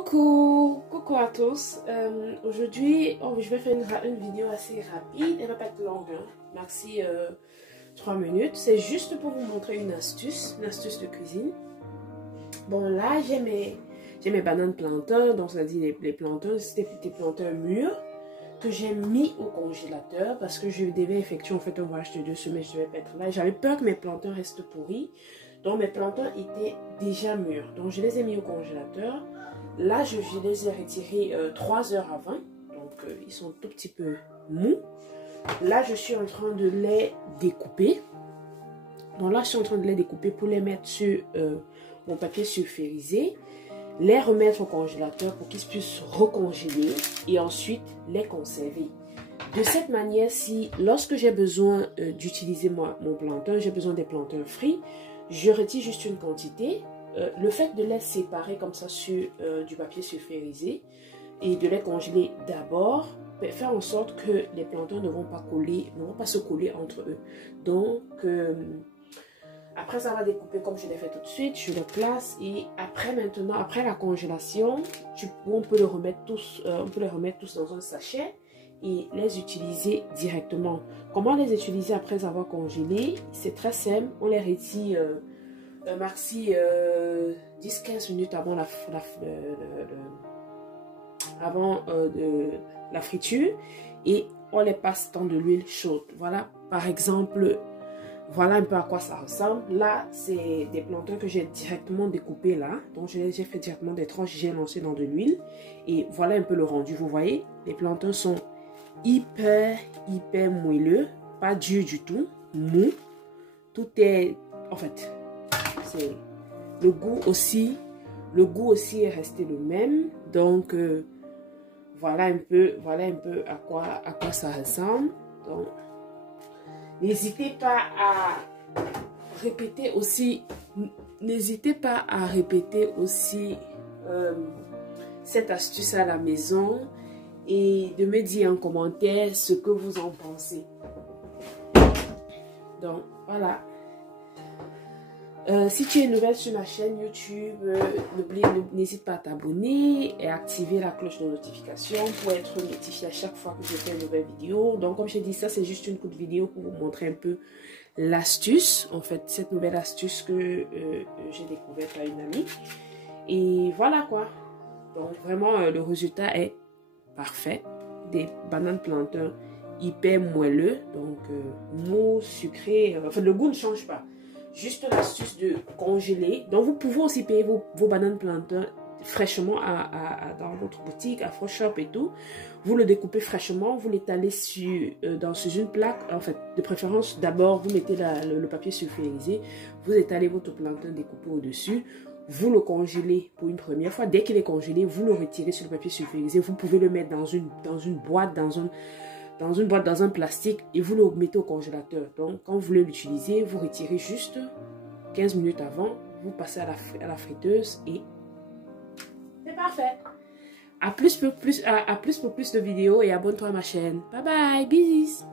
Coucou à tous. Aujourd'hui, je vais faire une vidéo assez rapide. Elle va pas être longue, hein. Maxi 3 minutes. C'est juste pour vous montrer une astuce de cuisine. Bon, là, j'ai mes bananes plantains. Donc, ça dit les plantains, c'était des plantains mûrs que j'ai mis au congélateur parce que je devais effectuer en fait un voyage de 2 semaines. Je devais pas être là. J'avais peur que mes plantains restent pourris. Donc, mes plantains étaient déjà mûrs. Donc, je les ai mis au congélateur. Là, je les ai retirés 3 heures avant. Donc, ils sont tout petit peu mous. Là, je suis en train de les découper. Donc là, je suis en train de les découper pour les mettre sur mon papier sulfurisé. Les remettre au congélateur pour qu'ils puissent recongeler. Et ensuite, les conserver. De cette manière, lorsque j'ai besoin d'utiliser mon plantain, j'ai besoin des plantains frits, je retire juste une quantité. Le fait de les séparer comme ça sur du papier sulfurisé et de les congeler d'abord peut faire en sorte que les plantains ne vont pas se coller entre eux. Donc, après avoir découpé comme je l'ai fait tout de suite, je les place et après la congélation, on peut les remettre tous dans un sachet et les utiliser directement. Comment les utiliser après avoir congelé? C'est très simple, on les retire maxi 10-15 minutes avant la friture et on les passe dans de l'huile chaude. Voilà, par exemple, voilà un peu à quoi ça ressemble. Là, c'est des plantains que j'ai directement découpés là. Donc, j'ai fait directement des tranches, j'ai lancé dans de l'huile. Et voilà un peu le rendu. Vous voyez, les plantains sont hyper moelleux. Pas dur du tout. Mou. Tout est... En fait... Le goût aussi est resté le même. Donc voilà un peu à quoi ça ressemble. Donc n'hésitez pas à répéter aussi cette astuce à la maison et de me dire en commentaire ce que vous en pensez. Donc voilà. Si tu es nouvelle sur ma chaîne YouTube, n'hésite pas à t'abonner et activer la cloche de notification pour être notifié à chaque fois que je fais une nouvelle vidéo. Donc comme je dis, ça c'est juste une courte vidéo pour vous montrer un peu l'astuce, en fait cette nouvelle astuce que j'ai découverte à une amie. Et voilà quoi. Donc vraiment le résultat est parfait. Des bananes plantains hyper moelleux, donc mou, sucré, enfin le goût ne change pas. Juste l'astuce de congeler. Donc, vous pouvez aussi payer vos bananes plantains fraîchement dans votre boutique, à Fresh Shop et tout. Vous le découpez fraîchement, vous l'étalez sur une plaque. En fait, de préférence, d'abord, vous mettez le papier sulfurisé. Vous étalez votre plantain découpé au-dessus. Vous le congelez pour une première fois. Dès qu'il est congelé, vous le retirez sur le papier sulfurisé. Vous pouvez le mettre dans une boîte, dans un plastique et vous le mettez au congélateur. Donc, quand vous voulez l'utiliser, vous retirez juste 15 minutes avant, vous passez à la friteuse et c'est parfait. À plus pour plus de vidéos et abonne-toi à ma chaîne. Bye bye, bisous.